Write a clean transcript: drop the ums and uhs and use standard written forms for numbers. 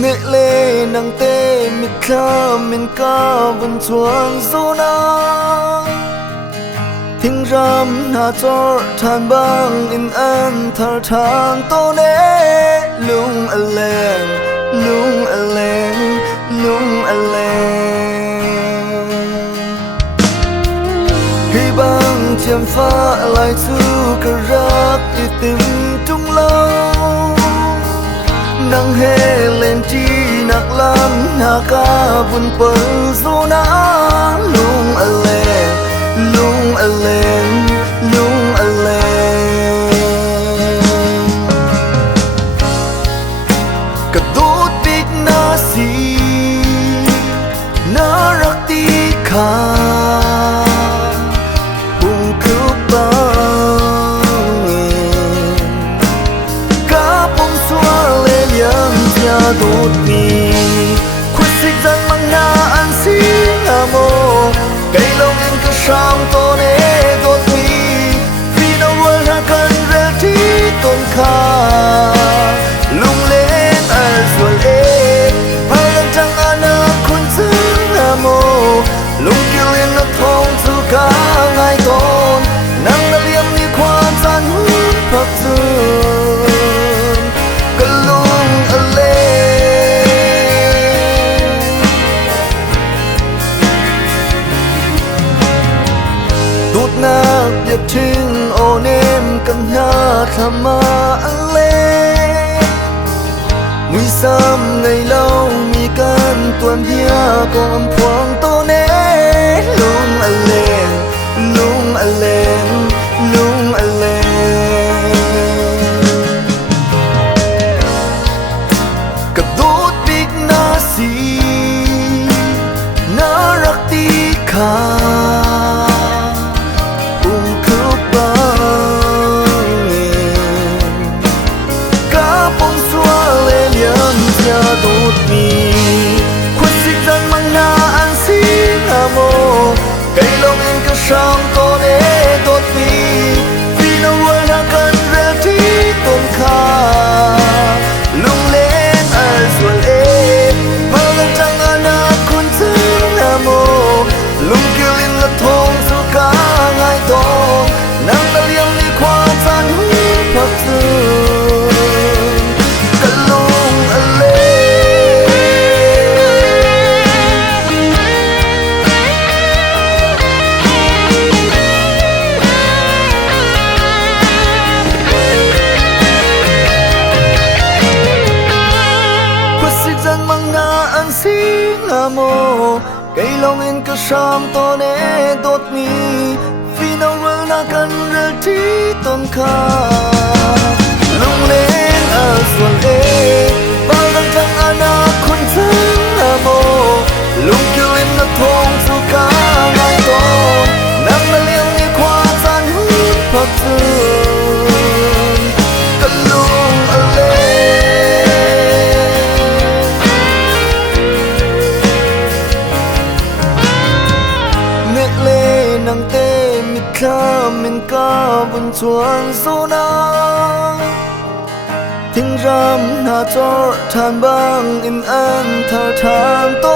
nghệ lệ nàng tê mít kha mình ca vần chuan dô na thinh ram na chor than bang in an thar than to ne lung a leng lung a leng lung a leng hi bang chiam pha lại chu ka rak i tim tung lâu nang he lên chi nak lam na ka bun pel zo na lung a leng lung a leng lung a leng ka dut big na si na rak ti kha hung khúc bang ka pom suar le liang tia dut mi khuất xích dân mang na an si amo cây long in ka sham to ne dot mi vì no world ha kan re ti ton kha lung lên al sual e palang tang ana kun sang amo lung kilin na thong chu ka ngai ton nang na liam ni kwan san hu phak chu ka lung ale đốt nát điệp trinh ôn em cầm na thama ale nguy sam ngày lâu mi can tuần dia con phuang to ne lung ale lung ale lung ale ka đốt big na si na rak ti kha đốt mi khuất xích dân mang na an xin amo cây long in ka sham to ne đốt mi vì no world ha kan re ti ton kha lung lên al sual e palang tang ana kun sang amo lung kilin la thong su ka ngai ton nang na liam ni kwa san hu phak chu amo cây long in ka sham to ne dot mi vì no world na kan re ti ton kha lung lên al sual e palang tang ana kun sang amo lung kilin na thong chu ka ngai ton nang na liang ni kwa san hu phak chu ka lung ale nang te mít kha mình ca vun chuan zo na thinh ram na chor than bang in an thar than to